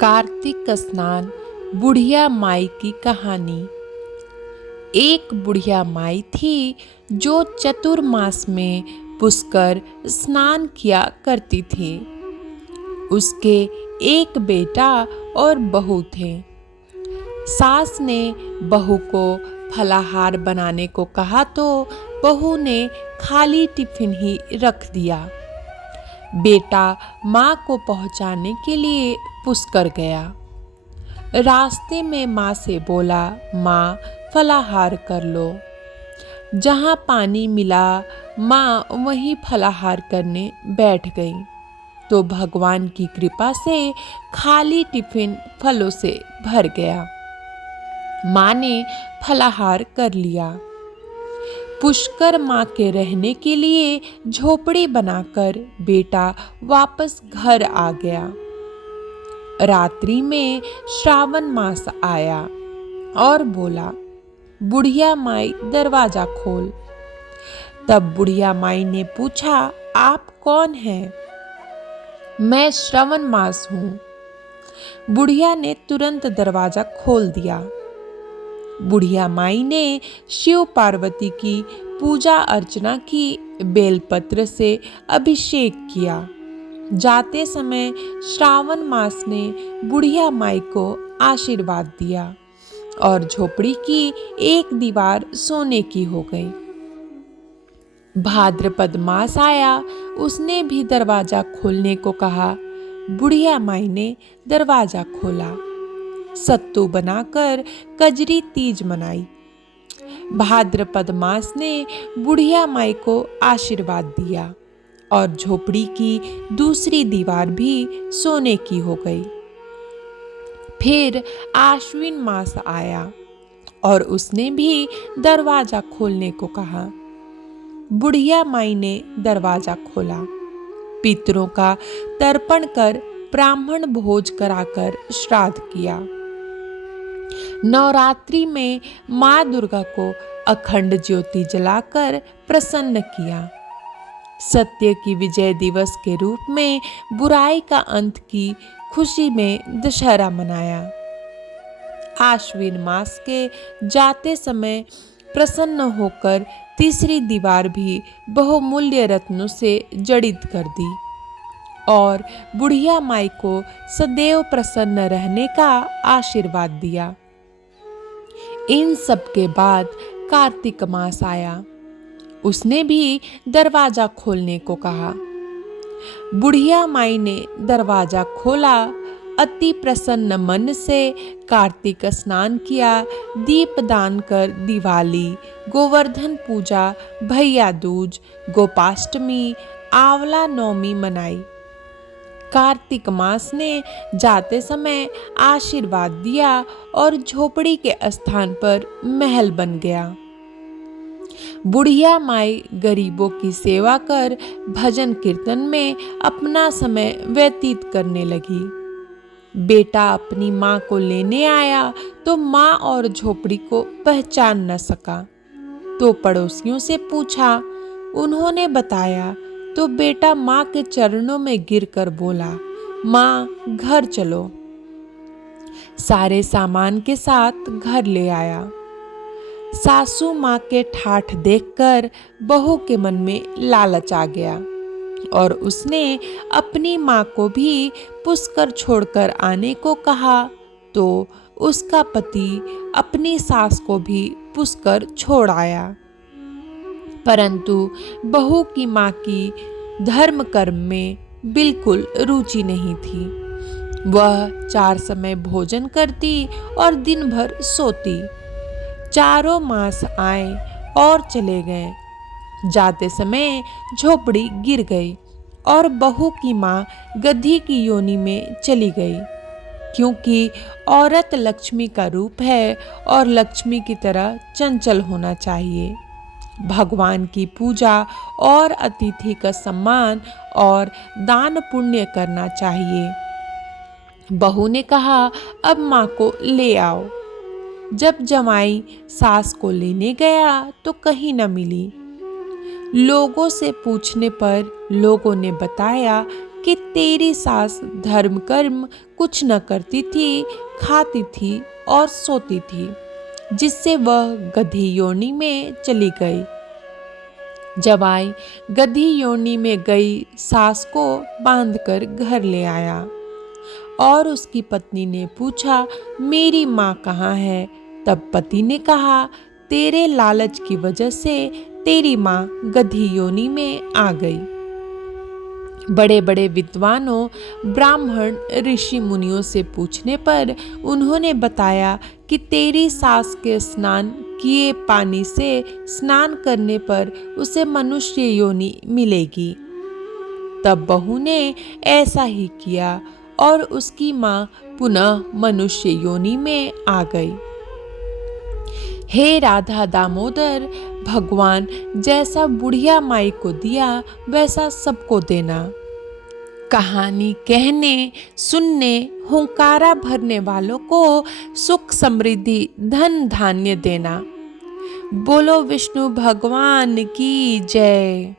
कार्तिक स्नान बुढ़िया माई की कहानी। एक बुढ़िया माई थी जो चतुर्मास में पुष्कर स्नान किया करती थी। उसके एक बेटा और बहू थे। सास ने बहू को फलाहार बनाने को कहा तो बहू ने खाली टिफिन ही रख दिया। बेटा माँ को पहुँचाने के लिए पुष्कर गया। रास्ते में माँ से बोला, माँ फलाहार कर लो। जहाँ पानी मिला माँ वहीं फलाहार करने बैठ गई तो भगवान की कृपा से खाली टिफिन फलों से भर गया। माँ ने फलाहार कर लिया। पुष्कर माँ के रहने के लिए झोपड़ी बनाकर बेटा वापस घर आ गया। रात्रि में श्रावण मास आया और बोला, बुढ़िया माई दरवाजा खोल। तब बुढ़िया माई ने पूछा, आप कौन हैं? मैं श्रावण मास हूँ। बुढ़िया ने तुरंत दरवाजा खोल दिया। बुढ़िया माई ने शिव पार्वती की पूजा अर्चना की, बेलपत्र से अभिषेक किया। जाते समय श्रावण मास ने बुढ़िया माई को आशीर्वाद दिया और झोपड़ी की एक दीवार सोने की हो गई। भाद्रपद मास आया, उसने भी दरवाजा खोलने को कहा। बुढ़िया माई ने दरवाजा खोला। सत्तू बनाकर कजरी तीज मनाई। भाद्रपद मास ने बुढ़िया माई को आशीर्वाद दिया और झोपड़ी की दूसरी दीवार भी सोने की हो गई। फिर आश्विन मास आया और उसने भी दरवाजा खोलने को कहा। बुढ़िया माई ने दरवाजा खोला। पितरों का तर्पण कर ब्राह्मण भोज कराकर श्राद्ध किया। नवरात्रि में माँ दुर्गा को अखंड ज्योति जलाकर प्रसन्न किया। सत्य की विजय दिवस के रूप में बुराई का अंत की खुशी में दशहरा मनाया। आश्विन मास के जाते समय प्रसन्न होकर तीसरी दीवार भी बहुमूल्य रत्नों से जड़ित कर दी और बुढ़िया माई को सदैव प्रसन्न रहने का आशीर्वाद दिया। इन सब के बाद कार्तिक मास आया। उसने भी दरवाजा खोलने को कहा। बुढ़िया माई ने दरवाजा खोला। अति प्रसन्न मन से कार्तिक स्नान किया, दीपदान कर दिवाली, गोवर्धन पूजा, भैया दूज, गोपाष्टमी, आंवला नवमी मनाई। कार्तिक मास ने जाते समय आशीर्वाद दिया और झोपड़ी के स्थान पर महल बन गया। बुढ़िया माई गरीबों की सेवा कर भजन कीर्तन में अपना समय व्यतीत करने लगी। बेटा अपनी माँ को लेने आया तो माँ और झोपड़ी को पहचान न सका तो पड़ोसियों से पूछा। उन्होंने बताया तो बेटा माँ के चरणों में गिरकर बोला, माँ घर चलो। सारे सामान के साथ घर ले आया। सासू माँ के ठाठ देखकर बहू के मन में लालच आ गया और उसने अपनी माँ को भी पुष्कर छोड़कर आने को कहा तो उसका पति अपनी सास को भी पुष्कर छोड़ आया। परंतु बहू की माँ की धर्म कर्म में बिल्कुल रुचि नहीं थी। वह 4 समय भोजन करती और दिन भर सोती। चारों मास आए और चले गए। जाते समय झोपड़ी गिर गई और बहू की माँ गधी की योनि में चली गई, क्योंकि औरत लक्ष्मी का रूप है और लक्ष्मी की तरह चंचल होना चाहिए। भगवान की पूजा और अतिथि का सम्मान और दान पुण्य करना चाहिए। बहू ने कहा, अब माँ को ले आओ। जब जमाई सास को लेने गया तो कहीं न मिली। लोगों से पूछने पर लोगों ने बताया कि तेरी सास धर्म कर्म कुछ न करती थी, खाती थी और सोती थी, जिससे वह गधी योनि में चली गई। जब आई, गधी योनि में गई सास को बांधकर घर ले आया और उसकी पत्नी ने पूछा, मेरी माँ कहाँ है? तब पति ने कहा, तेरे लालच की वजह से तेरी माँ गधी योनि में आ गई। बड़े बड़े विद्वानों, ब्राह्मण, ऋषि मुनियों से पूछने पर उन्होंने बताया कि तेरी सास के स्नान किए पानी से स्नान करने पर उसे मनुष्य योनि मिलेगी। तब बहू ने ऐसा ही किया और उसकी माँ पुनः मनुष्य योनि में आ गई। हे राधा दामोदर, भगवान जैसा बुढ़िया माई को दिया वैसा सबको देना। कहानी कहने, सुनने, हुंकारा भरने वालों को सुख समृद्धि धन धान्य देना। बोलो विष्णु भगवान की जय।